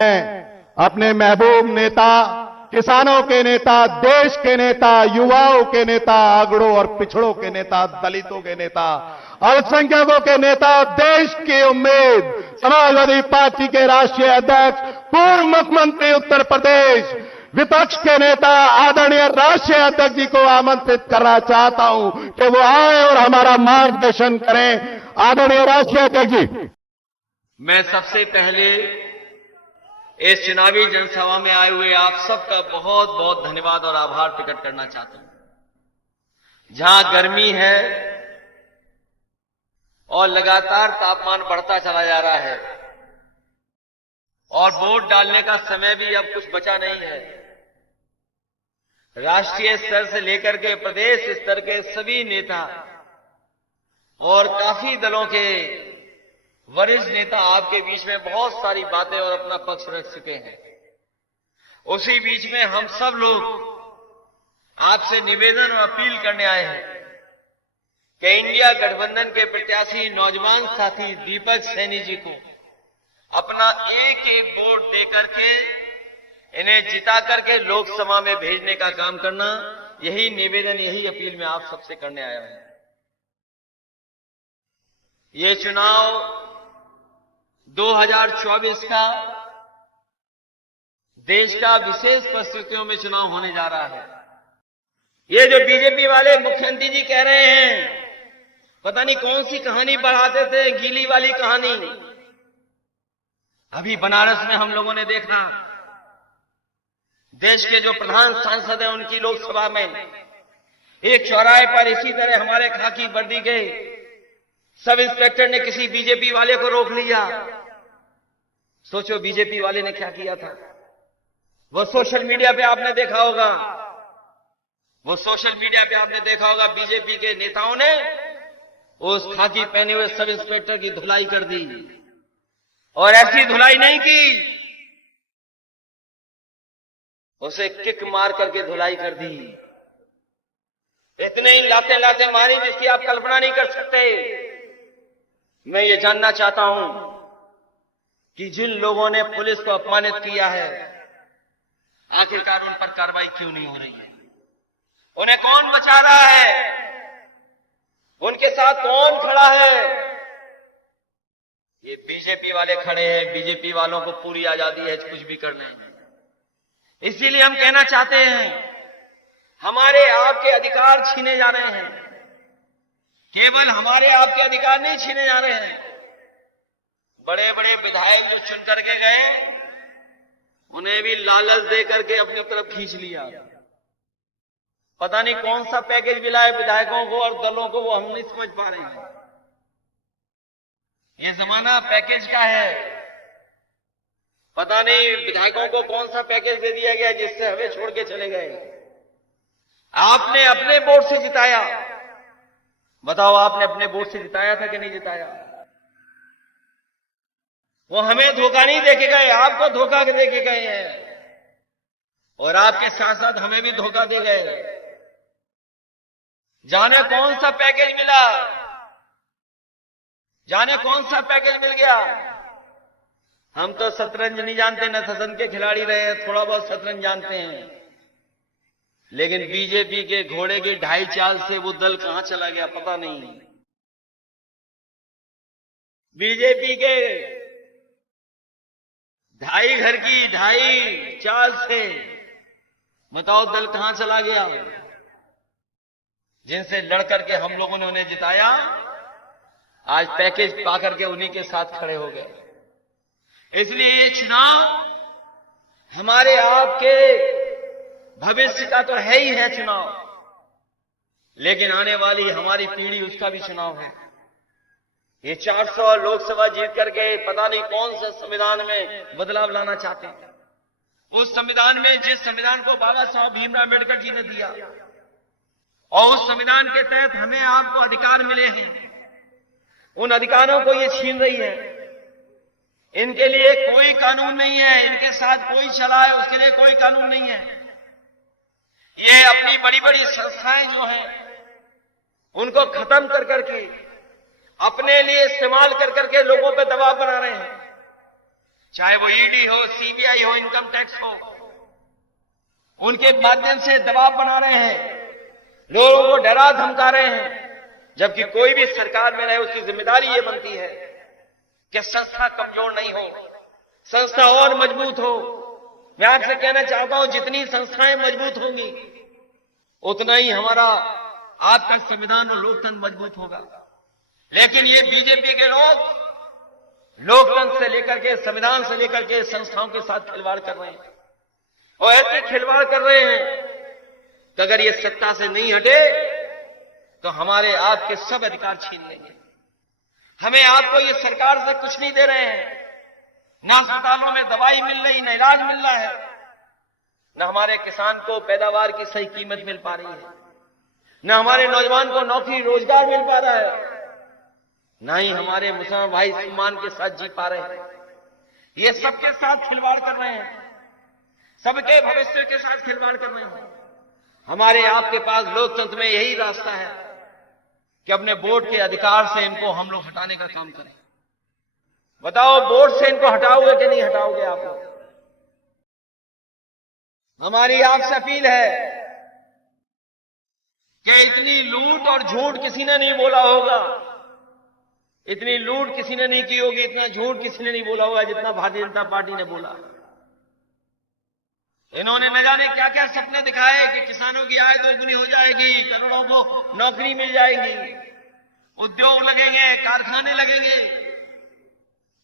अपने महबूब नेता, किसानों के नेता, देश के नेता, युवाओं के नेता, आगड़ों और पिछड़ों के नेता, दलितों के नेता, अल्पसंख्यकों के नेता, देश की उम्मीद, समाजवादी पार्टी के राष्ट्रीय अध्यक्ष, पूर्व मुख्यमंत्री उत्तर प्रदेश, विपक्ष के नेता आदरणीय राष्ट्रीय अध्यक्ष जी को आमंत्रित करना चाहता हूं कि वो आए और हमारा मार्गदर्शन करें। आदरणीय राष्ट्रीय अध्यक्ष जी। मैं सबसे पहले इस चुनावी जनसभा में आए हुए आप सबका बहुत बहुत धन्यवाद और आभार प्रकट करना चाहता हूं। जहां गर्मी है और लगातार तापमान बढ़ता चला जा रहा है और वोट डालने का समय भी अब कुछ बचा नहीं है, राष्ट्रीय स्तर से लेकर के प्रदेश स्तर के सभी नेता और काफी दलों के वरिष्ठ नेता आपके बीच में बहुत सारी बातें और अपना पक्ष रख चुके हैं। उसी बीच में हम सब लोग आपसे निवेदन और अपील करने आए हैं कि इंडिया गठबंधन के प्रत्याशी नौजवान साथी दीपक सैनी जी को अपना एक एक वोट देकर के इन्हें जिता करके लोकसभा में भेजने का काम करना, यही निवेदन, यही अपील मैं आप सबसे करने आया हूं। ये चुनाव 2024 का देश का विशेष परिस्थितियों में चुनाव होने जा रहा है। ये जो बीजेपी वाले मुख्यमंत्री जी कह रहे हैं, पता नहीं कौन सी कहानी बढ़ाते थे, गीली वाली कहानी। अभी बनारस में हम लोगों ने देखा, देश के जो प्रधान सांसद हैं उनकी लोकसभा में एक चौराहे पर इसी तरह हमारे खाकी वर्दी के सब इंस्पेक्टर ने किसी बीजेपी वाले को रोक लिया। सोचो बीजेपी वाले ने क्या किया था। वो सोशल मीडिया पे आपने देखा होगा, बीजेपी के नेताओं ने उस खाकी पहने हुए सब इंस्पेक्टर की धुलाई कर दी। और ऐसी धुलाई नहीं की, उसे किक मार करके धुलाई कर दी। इतने ही लाते लाते मारी जिसकी आप कल्पना नहीं कर सकते। मैं ये जानना चाहता हूं कि जिन लोगों ने पुलिस को अपमानित किया है, आखिरकार उन पर कार्रवाई क्यों नहीं हो रही है? उन्हें कौन बचा रहा है? उनके साथ कौन खड़ा है? ये बीजेपी वाले खड़े हैं। बीजेपी वालों को पूरी आजादी है कुछ भी करने। इसीलिए हम कहना चाहते हैं, हमारे आपके अधिकार छीने जा रहे हैं। केवल हमारे आपके अधिकार नहीं छीने जा रहे हैं, बड़े बड़े विधायक जो चुन करके गए उन्हें भी लालच दे करके अपनी तरफ खींच लिया। पता नहीं कौन सा पैकेज मिला है विधायकों को और दलों को, वो हम नहीं समझ पा रहे हैं। ये जमाना पैकेज का है। पता नहीं विधायकों को कौन सा पैकेज दे दिया गया जिससे हमें छोड़ के चले गए। आपने अपने वोट से जिताया, बताओ आपने अपने वोट से जिताया था कि नहीं जिताया? वो हमें धोखा नहीं देके गए, आपको धोखा देके गए हैं और आपके साथ साथ हमें भी धोखा दे गए। जाने कौन सा पैकेज मिला, जाने कौन सा पैकेज मिल गया। हम तो शतरंज नहीं जानते, न सदन के खिलाड़ी रहे हैं, थोड़ा बहुत शतरंज जानते हैं, लेकिन बीजेपी के घोड़े की ढाई चाल से वो दल कहां चला गया पता नहीं। बीजेपी के ढाई घर की ढाई चाल से बताओ दल कहां चला गया। जिनसे लड़कर के हम लोगों ने उन्हें जिताया, आज पैकेज पाकर के उन्हीं के साथ खड़े हो गए। इसलिए ये चुनाव हमारे आपके भविष्य का तो है ही है चुनाव, लेकिन आने वाली हमारी पीढ़ी उसका भी चुनाव है। ये 400 लोकसभा जीत करके पता नहीं कौन से संविधान में बदलाव लाना चाहते हैं। उस संविधान में, जिस संविधान को बाबा साहब भीमराव अम्बेडकर जी ने दिया, और उस संविधान के तहत हमें आपको अधिकार मिले हैं, उन अधिकारों को ये छीन रही है। इनके लिए कोई कानून नहीं है, इनके साथ कोई चला है उसके लिए कोई कानून नहीं है। ये अपनी बड़ी बड़ी संस्थाएं जो हैं उनको खत्म कर करके अपने लिए इस्तेमाल कर करके लोगों पे दबाव बना रहे हैं। चाहे वो ईडी हो, सीबीआई हो, इनकम टैक्स हो, उनके माध्यम से दबाव बना रहे हैं, लोगों को डरा धमका रहे हैं। जबकि कोई भी सरकार में रहे उसकी जिम्मेदारी ये बनती है कि संस्था कमजोर नहीं हो, संस्था और मजबूत हो। मैं आपसे कहना चाहता हूं, जितनी संस्थाएं मजबूत होंगी उतना ही हमारा आपका संविधान और लोकतंत्र मजबूत होगा। लेकिन ये बीजेपी के लोग लोकतंत्र से लेकर के, संविधान से लेकर के संस्थाओं के साथ खिलवाड़ कर रहे हैं, और ऐसे खिलवाड़ कर रहे हैं तो अगर ये सत्ता से नहीं हटे तो हमारे आपके सब अधिकार छीन लेंगे। हमें आपको ये सरकार से कुछ नहीं दे रहे हैं, ना अस्पतालों में दवाई मिल रही, न इलाज मिल रहा है, न हमारे किसान को पैदावार की सही कीमत मिल पा रही है, न हमारे नौजवान को नौकरी रोजगार मिल पा रहा है, न ही हमारे मुसलमान भाई सम्मान के साथ जी पा रहे हैं। ये सबके साथ खिलवाड़ कर रहे हैं, सबके भविष्य के साथ खिलवाड़ कर रहे हैं। हमारे आपके पास लोकतंत्र में यही रास्ता है कि अपने वोट के अधिकार से इनको हम लोग हटाने का काम करें। बताओ, वोट से इनको हटाओगे कि नहीं हटाओगे आप लोग? हमारी आपसे अपील है कि इतनी लूट और झूठ किसी ने नहीं बोला होगा, इतनी लूट किसी ने नहीं की होगी, इतना झूठ किसी ने नहीं बोला होगा जितना भारतीय जनता पार्टी ने बोला। इन्होंने न जाने क्या क्या सपने दिखाए कि किसानों की आय दोगुनी हो जाएगी, करोड़ों को नौकरी मिल जाएगी, उद्योग लगेंगे, कारखाने लगेंगे।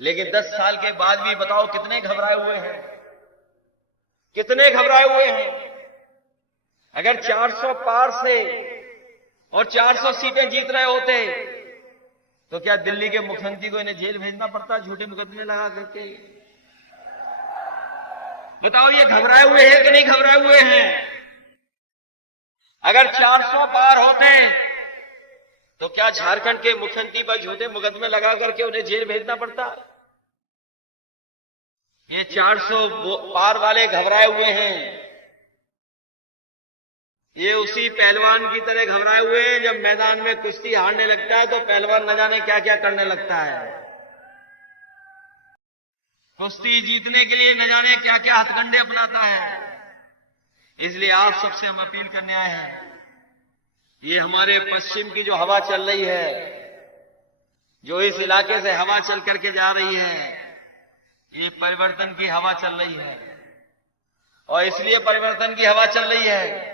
लेकिन 10 साल के बाद भी बताओ कितने घबराए हुए हैं, कितने घबराए हुए हैं। अगर 400 पार से और 400 सीटें जीत रहे होते तो क्या दिल्ली के मुख्यमंत्री को इन्हें जेल भेजना पड़ता झूठे मुकदमे लगा करके? बताओ, ये घबराए हुए हैं कि नहीं घबराए हुए हैं? अगर 400 पार होते तो क्या झारखंड के मुख्यमंत्री पर झूठे मुकदमे लगा करके उन्हें जेल भेजना पड़ता? ये 400 पार वाले घबराए हुए हैं। ये उसी पहलवान की तरह घबराए हुए हैं, जब मैदान में कुश्ती हारने लगता है तो पहलवान न जाने क्या क्या करने लगता है। कुश्ती जीतने के लिए न जाने क्या क्या हथकंडे अपनाता है। इसलिए आप सबसे हम अपील करने आए हैं, ये हमारे पश्चिम की जो हवा चल रही है, जो इस इलाके से हवा चल करके जा रही है, ये परिवर्तन की हवा चल रही है। और इसलिए परिवर्तन की हवा चल रही है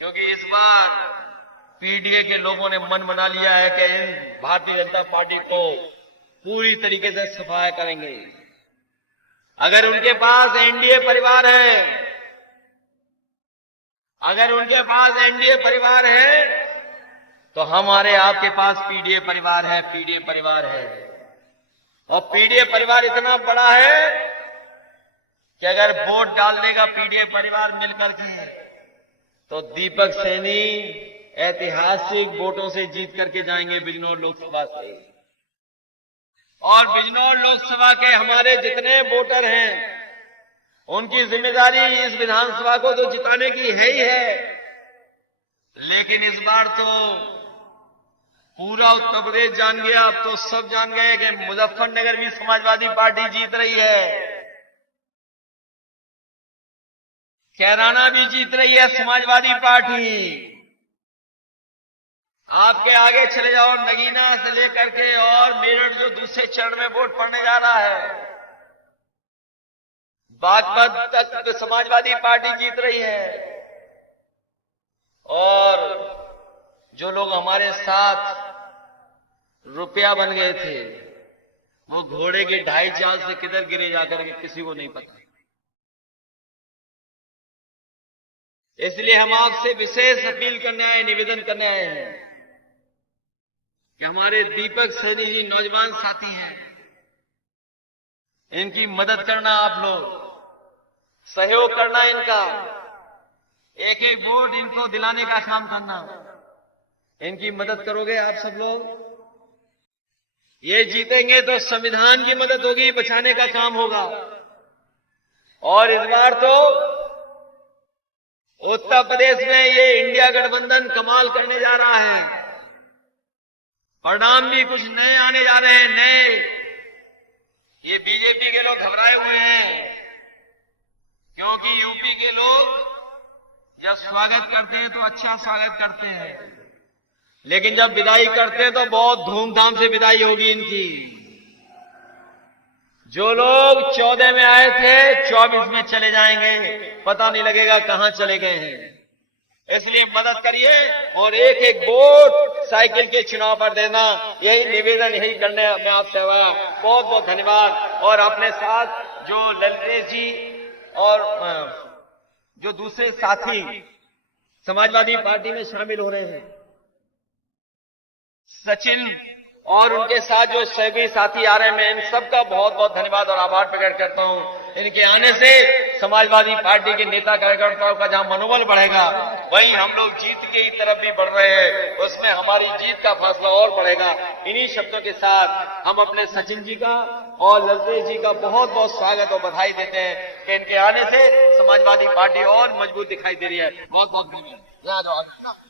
क्योंकि इस बार पीडीए के लोगों ने मन बना लिया है कि इन भारतीय जनता पार्टी को पूरी तरीके से सफाया करेंगे। अगर उनके पास एनडीए परिवार है, अगर उनके पास एनडीए परिवार है तो हमारे आपके पास पीडीए परिवार है, पीडीए परिवार है। और पीडीए परिवार इतना बड़ा है कि अगर वोट डाल देगा पीडीए परिवार मिलकर के तो दीपक सैनी ऐतिहासिक वोटों से जीत करके जाएंगे बिजनौर लोकसभा से। और बिजनौर लोकसभा के हमारे जितने वोटर हैं उनकी जिम्मेदारी इस विधानसभा को तो जिताने की है ही है, लेकिन इस बार तो पूरा उत्तर प्रदेश जान गया, अब तो सब जान गए कि मुजफ्फरनगर भी समाजवादी पार्टी जीत रही है, कैराना भी जीत रही है समाजवादी पार्टी। आपके आगे चले जाओ, नगीना से लेकर के और मेरठ जो दूसरे चरण में वोट पड़ने जा रहा है, बागपत तक समाजवादी पार्टी जीत रही है। और जो लोग हमारे साथ रुपया बन गए थे वो घोड़े के 2.5 चाल से किधर गिरे जाकर के किसी को नहीं पता। इसलिए हम आपसे विशेष अपील करने आए, निवेदन करने आए हैं कि हमारे दीपक सैनी जी नौजवान साथी हैं, इनकी मदद करना, आप लोग सहयोग करना, इनका एक एक वोट इनको दिलाने का काम करना, इनकी मदद करोगे आप सब लोग। ये जीतेंगे तो संविधान की मदद होगी, बचाने का काम होगा। और इस बार तो उत्तर प्रदेश में ये इंडिया गठबंधन कमाल करने जा रहा है, परिणाम भी कुछ नए आने जा रहे हैं, नए। ये बीजेपी के लोग घबराए हुए हैं, क्योंकि यूपी के लोग जब स्वागत करते हैं तो अच्छा स्वागत करते हैं, लेकिन जब विदाई करते हैं तो बहुत धूमधाम से विदाई होगी इनकी। जो लोग 14 में आए थे 24 में चले जाएंगे, पता नहीं लगेगा कहां चले गए हैं। इसलिए मदद करिए और एक एक वोट साइकिल के चुनाव पर देना, यही निवेदन, यही करने में आपसे आया। बहुत बहुत धन्यवाद। और अपने साथ जो ललित जी और जो दूसरे साथी समाजवादी पार्टी में शामिल हो रहे हैं, सचिन और उनके साथ जो सभी साथी आ रहे हैं, मैं इन सबका बहुत बहुत धन्यवाद और आभार प्रकट करता हूं। इनके आने से समाजवादी पार्टी के नेता कार्यकर्ताओं का जहां मनोबल बढ़ेगा, वहीं हम लोग जीत की तरफ भी बढ़ रहे हैं, उसमें हमारी जीत का फासला और बढ़ेगा। इन्हीं शब्दों के साथ हम अपने सचिन जी का और ललित जी का बहुत बहुत स्वागत और बधाई देते हैं कि इनके आने से समाजवादी पार्टी और मजबूत दिखाई दे रही है। बहुत बहुत धन्यवाद।